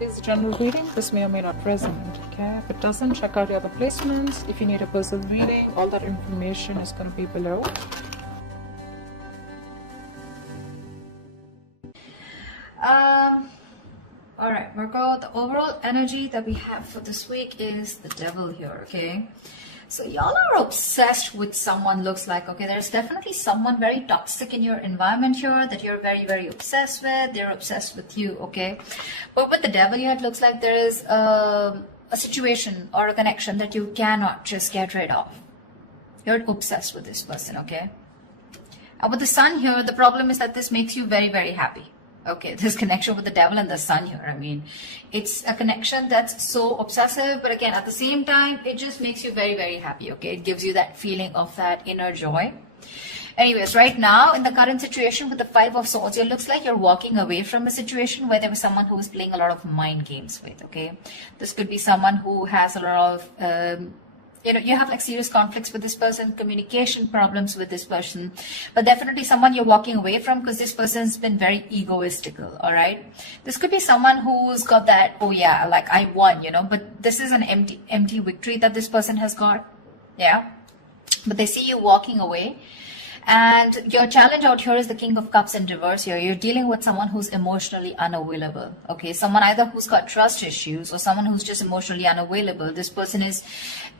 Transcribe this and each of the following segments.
is a general reading. This may or may not resonate, okay? If it doesn't, check out the other placements. If you need a personal reading, all that information is going to be below. All right, Virgo, the overall energy that we have for this week is the devil here, okay? So y'all are obsessed with someone, looks like, okay? There's definitely someone very toxic in your environment here that you're very, very obsessed with. They're obsessed with you, okay? But with the devil here, it looks like there is a situation or a connection that you cannot just get rid of. You're obsessed with this person, okay? And with the sun here, the problem is that this makes you very, very happy. Okay, this connection with the devil and the sun here, I mean, it's a connection that's so obsessive, but again, at the same time, it just makes you very, very happy, okay? It gives you that feeling of that inner joy. Anyways, right now, in the current situation with the Five of Swords, it looks like you're walking away from a situation where there was someone who was playing a lot of mind games with, okay? This could be someone who has a lot of... you have like serious conflicts with this person, communication problems with this person, but definitely someone you're walking away from because this person's been very egoistical, all right? This could be someone who's got that, oh yeah, like I won, but this is an empty victory that this person has got, yeah? But they see you walking away. And your challenge out here is the King of Cups in reverse here. You're dealing with someone who's emotionally unavailable. Okay, someone either who's got trust issues or someone who's just emotionally unavailable. This person is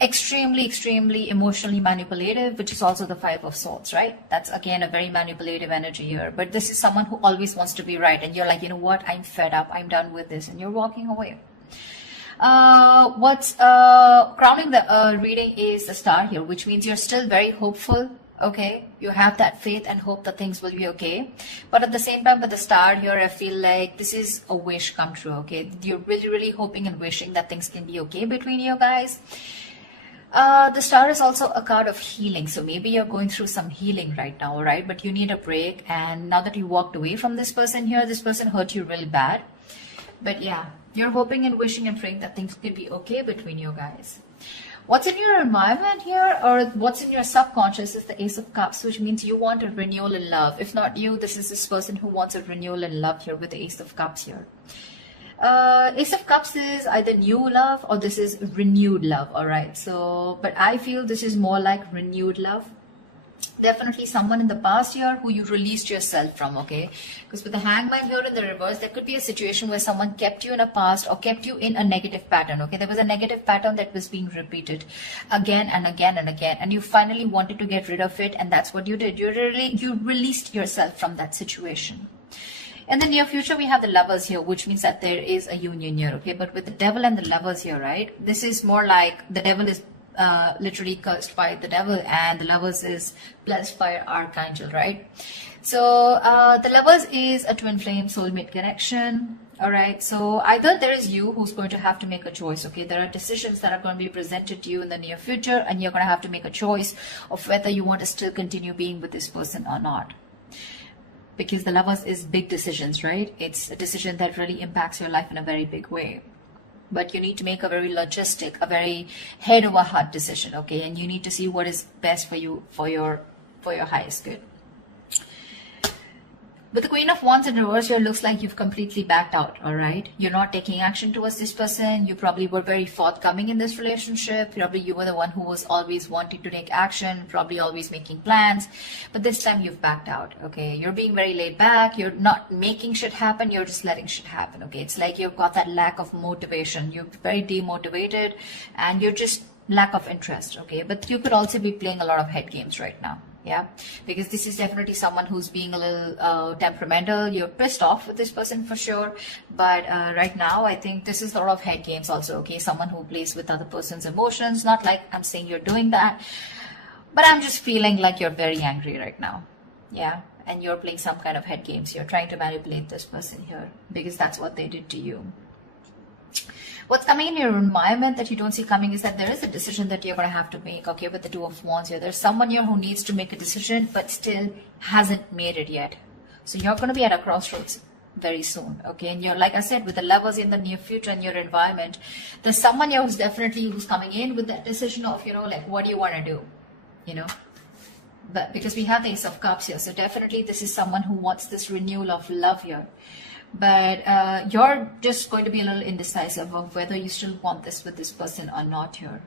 extremely emotionally manipulative, which is also the Five of Swords, right? That's again a very manipulative energy here. But this is someone who always wants to be right. And you're like, you know what? I'm fed up. I'm done with this. And you're walking away. What's crowning the reading is the Star here, which means you're still very hopeful. Okay, you have that faith and hope that things will be okay. But at the same time, with the Star here, I feel like this is a wish come true, okay? You're really hoping and wishing that things can be okay between you guys. The Star is also a card of healing. So maybe you're going through some healing right now, right? But you need a break. And now that you walked away from this person here, this person hurt you really bad. But yeah, you're hoping and wishing and praying that things can be okay between you guys. What's in your environment here, or what's in your subconscious, is the Ace of Cups, which means you want a renewal in love. If not you, this is this person who wants a renewal in love here with the Ace of Cups here. Ace of Cups is either new love or this is renewed love, all right? So, but I feel this is more like renewed love. Definitely someone in the past year who you released yourself from, okay? Because with the Hangman here in the reverse, there could be a situation where someone kept you in a past or kept you in a negative pattern, okay? There was a negative pattern that was being repeated again and again and again, and you finally wanted to get rid of it, and that's what you did. You released yourself from that situation. In the near future, we have the Lovers here, which means that there is a union here, okay? But with the Devil and the Lovers here, right? This is more like the Devil is literally cursed by the devil and the Lovers is blessed by Archangel, right? So the Lovers is a twin flame soulmate connection, all right? So either there is you who's going to have to make a choice, okay? There are decisions that are going to be presented to you in the near future, and you're going to have to make a choice of whether you want to still continue being with this person or not. Because the Lovers is big decisions, right? It's a decision that really impacts your life in a very big way. But you need to make a very logistic, a very head over heart decision, okay? And you need to see what is best for you, for your highest good. With the Queen of Wands in reverse here, looks like you've completely backed out, all right? You're not taking action towards this person. You probably were very forthcoming in this relationship. Probably you were the one who was always wanting to take action, probably always making plans. But this time you've backed out, okay? You're being very laid back. You're not making shit happen. You're just letting shit happen, okay? It's like you've got that lack of motivation. You're very demotivated and you're just lack of interest, okay? But you could also be playing a lot of head games right now. Yeah, because this is definitely someone who's being a little temperamental. You're pissed off with this person for sure. But right now, I think this is a lot of head games also, okay? Someone who plays with other person's emotions. Not like I'm saying you're doing that, but I'm just feeling like you're very angry right now. Yeah, and you're playing some kind of head games. You're trying to manipulate this person here because that's what they did to you. What's coming in your environment that you don't see coming is that there is a decision that you're going to have to make, okay, with the Two of Wands here. There's someone here who needs to make a decision but still hasn't made it yet. So you're going to be at a crossroads very soon, okay? And you're, like I said, with the Lovers in the near future in your environment, there's someone here who's coming in with that decision of, like, what do you want to do, But because we have the Ace of Cups here, so definitely this is someone who wants this renewal of love here. but you're just going to be a little indecisive of whether you still want this with this person or not here.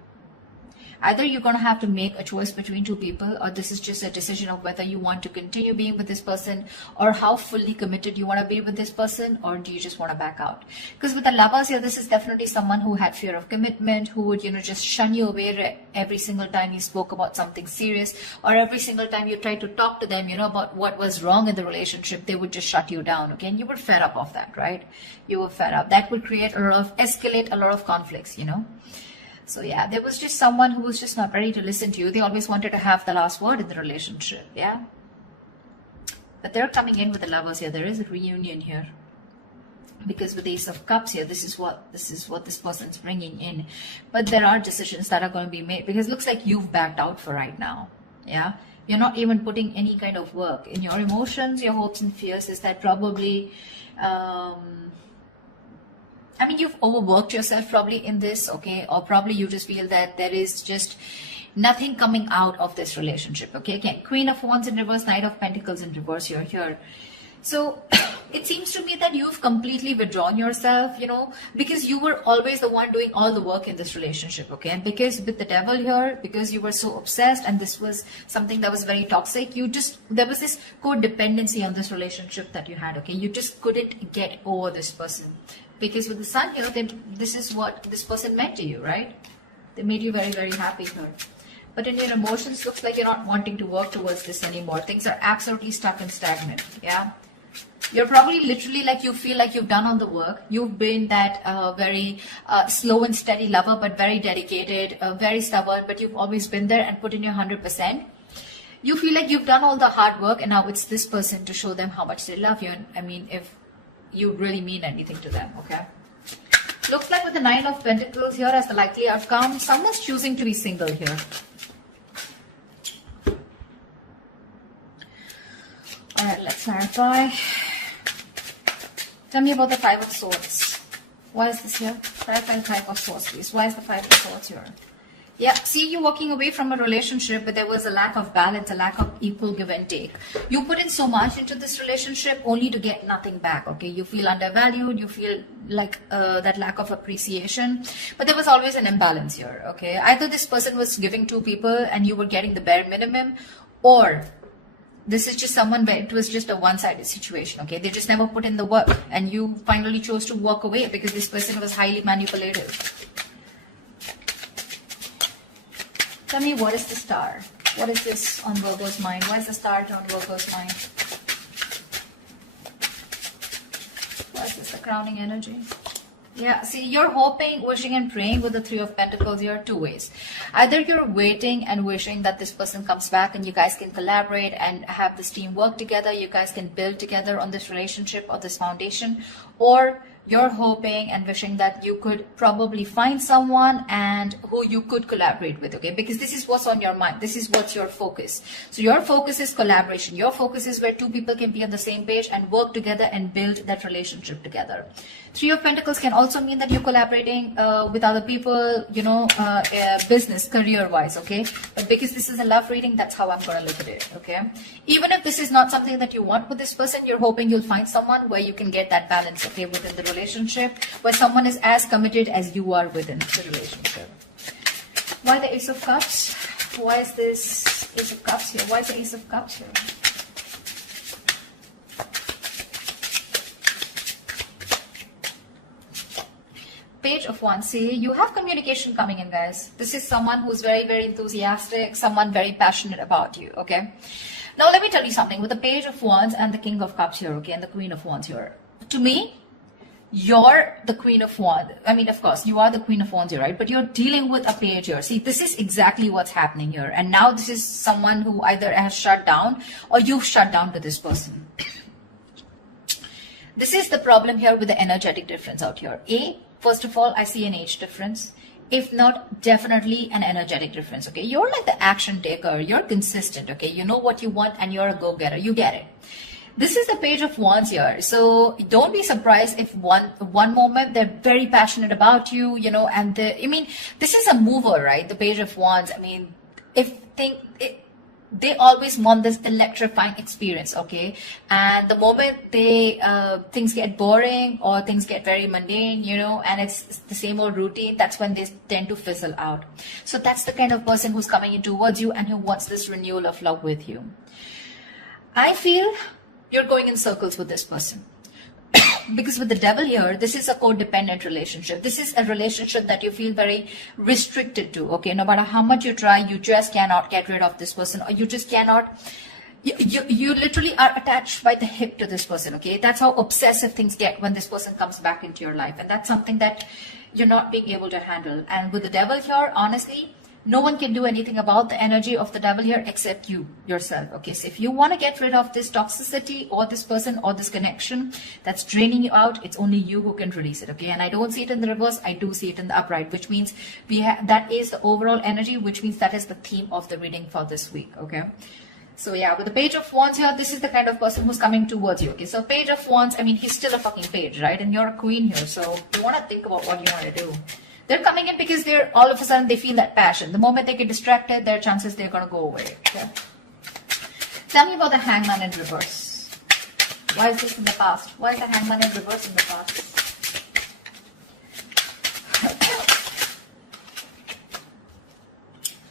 Either you're going to have to make a choice between two people, or this is just a decision of whether you want to continue being with this person, or how fully committed you want to be with this person, or do you just want to back out? Because with the lovers here, this is definitely someone who had fear of commitment, who would, just shun you away every single time you spoke about something serious, or every single time you tried to talk to them, about what was wrong in the relationship, they would just shut you down, okay? And you were fed up of that, right? You were fed up. That would create escalate a lot of conflicts, So yeah, there was just someone who was just not ready to listen to you. They always wanted to have the last word in the relationship, yeah? But they're coming in with the lovers here. There is a reunion here. Because with the Ace of Cups here, this is what this person's bringing in. But there are decisions that are going to be made, because it looks like you've backed out for right now, yeah? You're not even putting any kind of work in your emotions, your hopes and fears. Is that probably... you've overworked yourself probably in this, okay? Or probably you just feel that there is just nothing coming out of this relationship, okay? Again, Queen of Wands in reverse, Knight of Pentacles in reverse here. So it seems to me that you've completely withdrawn yourself, because you were always the one doing all the work in this relationship, okay? And because with the Devil here, because you were so obsessed and this was something that was very toxic, there was this codependency on this relationship that you had, okay? You just couldn't get over this person. Because with the Sun here, this is what this person meant to you, right? They made you very, very happy here. But in your emotions, looks like you're not wanting to work towards this anymore. Things are absolutely stuck and stagnant, yeah? You're probably literally like you feel like you've done all the work. You've been that very slow and steady lover, but very dedicated, very stubborn, but you've always been there and put in your 100%. You feel like you've done all the hard work, and now it's this person to show them how much they love you. And if you really mean anything to them, okay? Looks like with the Nine of Pentacles here as the likely outcome, someone's choosing to be single here. Alright, let's clarify. Tell me about the Five of Swords. Why is this here? Clarify the Five of Swords, please. Why is the Five of Swords here? Yeah, see you walking away from a relationship, but there was a lack of balance, a lack of equal give and take. You put in so much into this relationship only to get nothing back, okay? You feel undervalued, you feel like that lack of appreciation, but there was always an imbalance here, okay? Either this person was giving to people and you were getting the bare minimum, or this is just someone where it was just a one-sided situation, okay? They just never put in the work, and you finally chose to walk away because this person was highly manipulative. Tell me, what is the Star? What is this on Virgo's mind? Why is the Star on Virgo's mind? Why is this the crowning energy? Yeah, see, you're hoping, wishing and praying with the Three of Pentacles here two ways. Either you're waiting and wishing that this person comes back and you guys can collaborate and have this team work together. You guys can build together on this relationship or this foundation. Or you're hoping and wishing that you could probably find someone and who you could collaborate with, okay? Because this is what's on your mind. This is what's your focus. So your focus is collaboration. Your focus is where two people can be on the same page and work together and build that relationship together. Three of Pentacles can also mean that you're collaborating with other people, business, career-wise, okay? But because this is a love reading, that's how I'm going to look at it, okay? Even if this is not something that you want with this person, you're hoping you'll find someone where you can get that balance, okay, within the relationship, where someone is as committed as you are within the relationship. Why the Ace of Cups? Why is this Ace of Cups here? Why is the Ace of Cups here? Page of Wands. See, you have communication coming in, guys. This is someone who's very, very enthusiastic, someone very passionate about you, okay? Now, let me tell you something. With the Page of Wands and the King of Cups here, okay, and the Queen of Wands here, to me, you're the Queen of Wands. I mean, of course, you are the Queen of Wands here, right? But you're dealing with a page here. See, this is exactly what's happening here. And now this is someone who either has shut down or you've shut down to this person. This is the problem here with the energetic difference out here. First of all, I see an age difference. If not, definitely an energetic difference, okay? You're like the action taker. You're consistent, okay? You know what you want and you're a go-getter. You get it. This is the Page of Wands here. So don't be surprised if one moment they're very passionate about you, this is a mover, right? The Page of Wands. I mean, they always want this electrifying experience, okay? And the moment they things get boring or things get very mundane, you know, and it's the same old routine, that's when they tend to fizzle out. So that's the kind of person who's coming in towards you and who wants this renewal of love with you. I feel you're going in circles with this person. Because with the devil here, this is a codependent relationship. This is a relationship that you feel very restricted to, okay? No matter how much you try, you just cannot get rid of this person, or you just cannot, you literally are attached by the hip to this person, okay? That's how obsessive things get when this person comes back into your life. And that's something that you're not being able to handle. And with the devil here, honestly, no one can do anything about the energy of the devil here except you, yourself. Okay, so if you want to get rid of this toxicity or this person or this connection that's draining you out, it's only you who can release it. Okay, and I don't see it in the reverse, I do see it in the upright, which means that is the overall energy, which means that is the theme of the reading for this week. Okay, so yeah, with the Page of Wands here, this is the kind of person who's coming towards you. Okay, so Page of Wands, I mean, he's still a fucking page, right? And you're a queen here, so you want to think about what you want to do. They're coming in because they're all of a sudden they feel that passion. The moment they get distracted, there are chances they're going to go away. Okay? Tell me about the Hangman in reverse. Why is this in the past? Why is the Hangman in reverse in the past?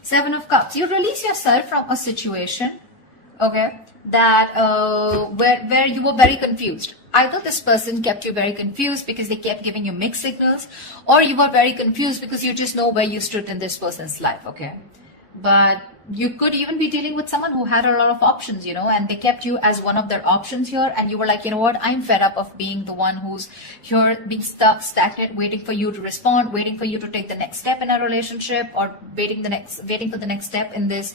Seven of Cups. You release yourself from a situation, okay, that where you were very confused. Either this person kept you very confused because they kept giving you mixed signals, or you were very confused because you just know where you stood in this person's life, okay? But you could even be dealing with someone who had a lot of options, you know, and they kept you as one of their options here, and you were like, you know what, I'm fed up of being the one who's here being stuck, stagnant, waiting for you to respond, waiting for you to take the next step in a relationship, or waiting for the next step in this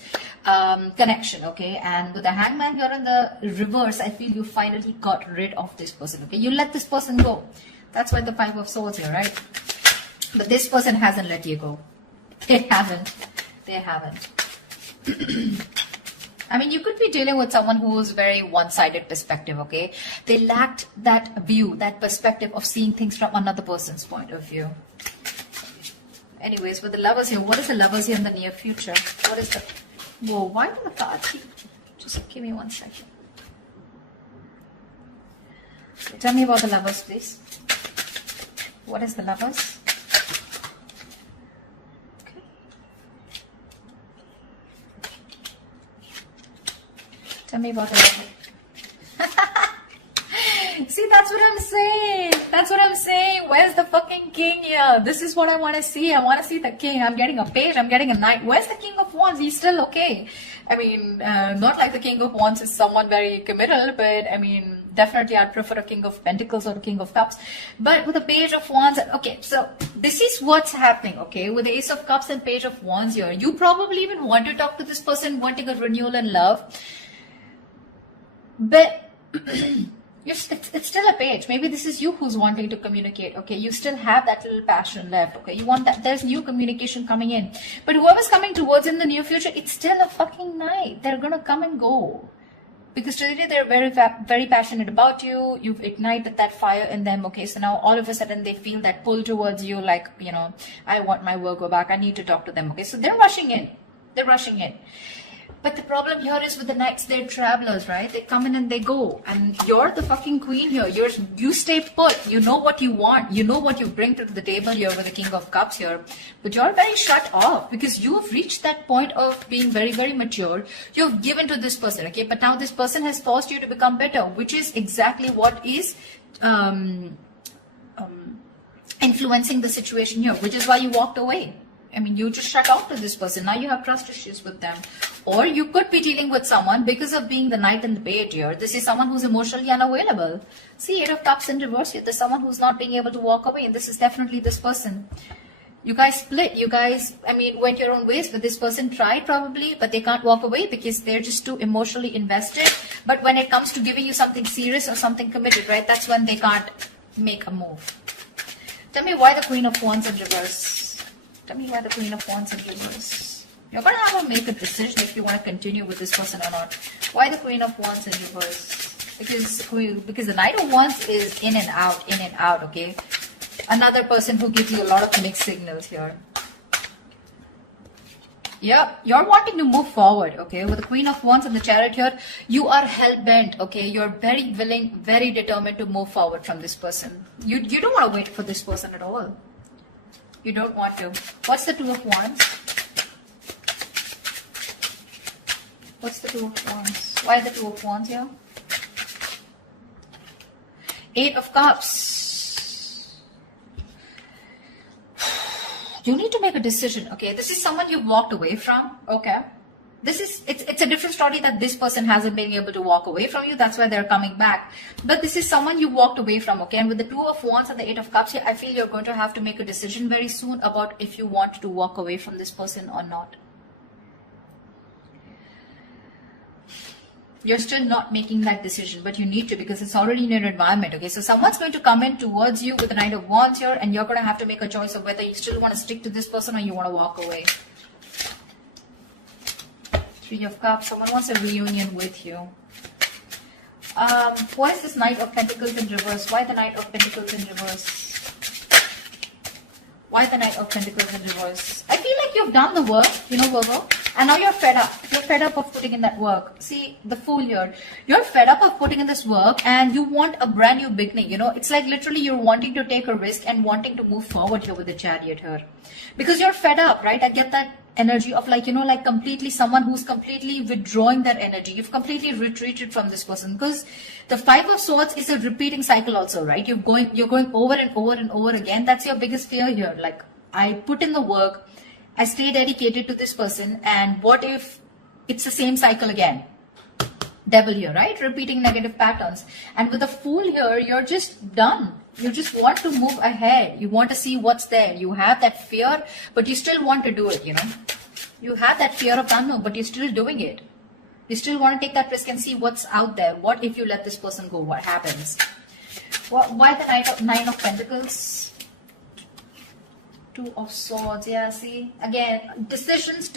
connection, okay? And with the Hangman here in the reverse, I feel you finally got rid of this person, okay? You let this person go. That's why the Five of Swords here, right? But this person hasn't let you go. They haven't. They haven't. I mean, you could be dealing with someone who's very one-sided perspective, okay? They lacked that view, that perspective of seeing things from another person's point of view. Anyways, with the Lovers here, what is the Lovers here in the near future? What is the... Whoa, why do the cards keep... Just give me 1 second. Tell me about the Lovers, please. What is the Lovers? Tell me about it. See, that's what I'm saying. That's what I'm saying. Where's the fucking king here? This is what I want to see. I want to see the king. I'm getting a page. I'm getting a knight. Where's the King of Wands? He's still okay. I mean, not like the King of Wands is someone very committal, but I mean, definitely I'd prefer a King of Pentacles or a King of Cups. But with the Page of Wands, okay, so this is what's happening, okay? With the Ace of Cups and Page of Wands here, you probably even want to talk to this person, wanting a renewal in love. But it's still a page. Maybe this is you who's wanting to communicate, okay? You still have that little passion left, okay? You want that, there's new communication coming in. But whoever's coming towards in the near future, it's still a fucking night. They're gonna come and go. Because today they're very passionate about you. You've ignited that fire in them, okay? So now all of a sudden they feel that pull towards you, like, you know, I want my Virgo back. I need to talk to them, okay? So they're rushing in. They're rushing in. But the problem here is with the Knights, they're travelers, right? They come in and they go. And you're the fucking queen here. You stay put. You know what you want. You know what you bring to the table here with the King of Cups here. But you're very shut off because you have reached that point of being very, very mature. You've given to this person, okay? But now this person has forced you to become better, which is exactly what is influencing the situation here, which is why you walked away. I mean, you just shut off to this person. Now you have trust issues with them. Or you could be dealing with someone because of being the Knight and the Page here. This is someone who's emotionally unavailable. See, Eight of Cups in reverse here. There's someone who's not being able to walk away. And this is definitely this person. You guys split. You guys, I mean, went your own ways. But this person tried probably, but they can't walk away because they're just too emotionally invested. But when it comes to giving you something serious or something committed, right, that's when they can't make a move. Tell me why the Queen of Wands in reverse. Tell me why the Queen of Wands in reverse. You're going to have to make a decision if you want to continue with this person or not. Why the Queen of Wands in reverse? Because the Knight of Wands is in and out, okay? Another person who gives you a lot of mixed signals here. Yeah, you're wanting to move forward, okay? With the Queen of Wands and the Chariot here, you are hell-bent, okay? You're very willing, very determined to move forward from this person. You don't want to wait for this person at all. You don't want to. What's the Two of Wands? What's the Two of Wands? Why the Two of Wands here? Eight of Cups. You need to make a decision, okay? This is someone you walked away from, okay? It's a different story that this person hasn't been able to walk away from you. That's why they're coming back. But this is someone you walked away from, okay? And with the Two of Wands and the Eight of Cups here, I feel you're going to have to make a decision very soon about if you want to walk away from this person or not. You're still not making that decision, but you need to, because it's already in your environment, okay? So someone's going to come in towards you with the Knight of Wands here, and you're going to have to make a choice of whether you still want to stick to this person or you want to walk away. Three of Cups. Someone wants a reunion with you. Why is this Knight of Pentacles in reverse? Why the Knight of Pentacles in reverse? Why the Knight of Pentacles in reverse? I feel like you've done the work, you know, Virgo, and now you're fed up. You're fed up of putting in that work. See, the Fool here. You're fed up of putting in this work and you want a brand new beginning, you know. It's like literally you're wanting to take a risk and wanting to move forward here with the Chariot here. Because you're fed up, right? I get that energy of like, you know, like completely someone who's completely withdrawing their energy. You've completely retreated from this person, because the Five of Swords is a repeating cycle also, right? You're going over and over and over again. That's your biggest fear here. Like, I put in the work, I stay dedicated to this person, and what if it's the same cycle again? Devil here, right? Repeating negative patterns. And with the Fool here, you're just done. You just want to move ahead. You want to see what's there. You have that fear, but you still want to do it, you know. You have that fear of unknown, but you're still doing it. You still want to take that risk and see what's out there. What if you let this person go? What happens? Why the Nine of Pentacles? Two of Swords. Yeah, see? Again, decisions.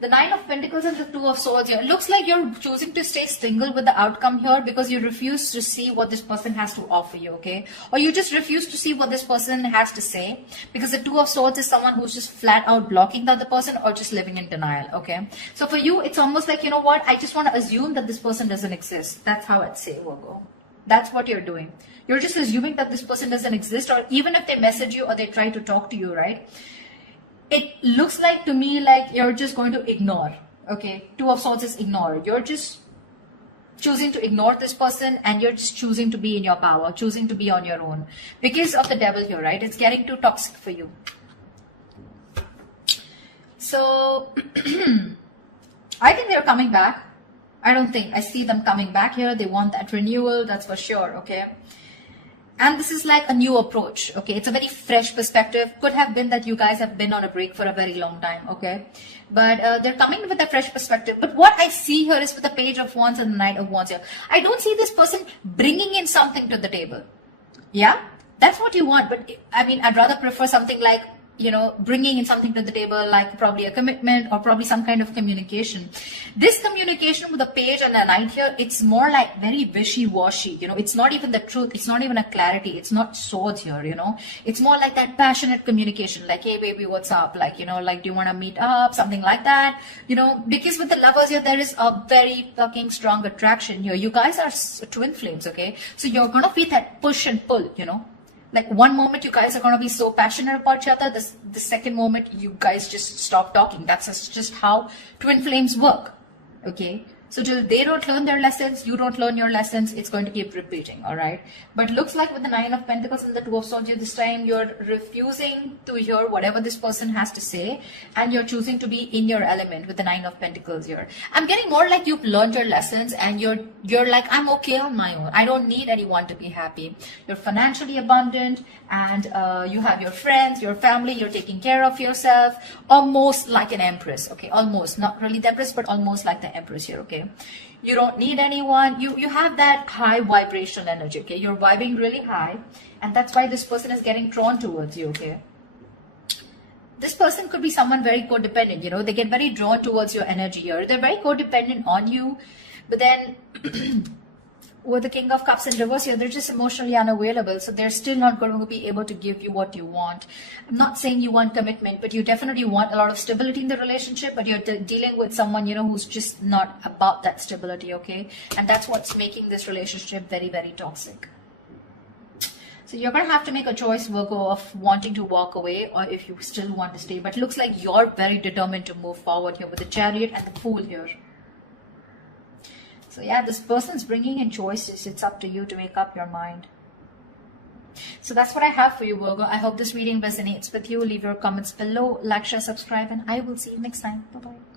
The Nine of Pentacles and the Two of Swords here. It looks like you're choosing to stay single with the outcome here because you refuse to see what this person has to offer you, okay? Or you just refuse to see what this person has to say, because the Two of Swords is someone who's just flat out blocking the other person or just living in denial, okay? So for you, it's almost like, you know what? I just want to assume that this person doesn't exist. That's how I'd say, Virgo. That's what you're doing. You're just assuming that this person doesn't exist, or even if they message you or they try to talk to you, right? It looks like to me like you're just going to ignore, okay? Two of Swords is ignore. You're just choosing to ignore this person, and you're just choosing to be in your power, choosing to be on your own. Because of the Devil here, right? It's getting too toxic for you. So, I think they're coming back. I see them coming back here. They want that renewal, that's for sure, okay? And this is like a new approach, okay? It's a very fresh perspective. Could have been that you guys have been on a break for a very long time, okay? But they're coming with a fresh perspective. But what I see here is with the Page of Wands and the Knight of Wands here, I don't see this person bringing in something to the table. Yeah? That's what you want. But I mean, I'd rather prefer something like, you know, bringing in something to the table, like probably a commitment or probably some kind of communication. This communication with the Page and the Knight here, it's more like very wishy-washy, you know. It's not even the truth. It's not even a clarity. It's not swords here, you know. It's more like that passionate communication, like, hey, baby, what's up? Like, you know, like, do you want to meet up? Something like that, you know. Because with the Lovers here, there is a very fucking strong attraction here. You guys are twin flames, okay? So you're going to feel that push and pull, you know. Like, one moment you guys are going to be so passionate about each other, the second moment you guys just stop talking. That's just how twin flames work, okay? So till they don't learn their lessons, you don't learn your lessons, it's going to keep repeating, all right? But looks like with the Nine of Pentacles and the Two of Swords, this time you're refusing to hear whatever this person has to say, and you're choosing to be in your element with the Nine of Pentacles here. I'm getting more like you've learned your lessons, and you're like, I'm okay on my own. I don't need anyone to be happy. You're financially abundant, and you have your friends, your family, you're taking care of yourself, almost like an empress, okay? Almost, not really the empress, but almost like the empress here, okay? You don't need anyone. You have that high vibrational energy, okay? You're vibing really high, and that's why this person is getting drawn towards you, okay? This person could be someone very codependent, you know? They get very drawn towards your energy here. They're very codependent on you, but then with the King of Cups in reverse here, they're just emotionally unavailable. So they're still not going to be able to give you what you want. I'm not saying you want commitment, but you definitely want a lot of stability in the relationship, but you're dealing with someone, you know, who's just not about that stability, okay? And that's what's making this relationship very, very toxic. So you're going to have to make a choice, Virgo, of wanting to walk away or if you still want to stay. But it looks like you're very determined to move forward here with the Chariot and the Fool here. So yeah, this person's bringing in choices. It's up to you to make up your mind. So that's what I have for you, Virgo. I hope this reading resonates with you. Leave your comments below, like, share, subscribe, and I will see you next time. Bye-bye.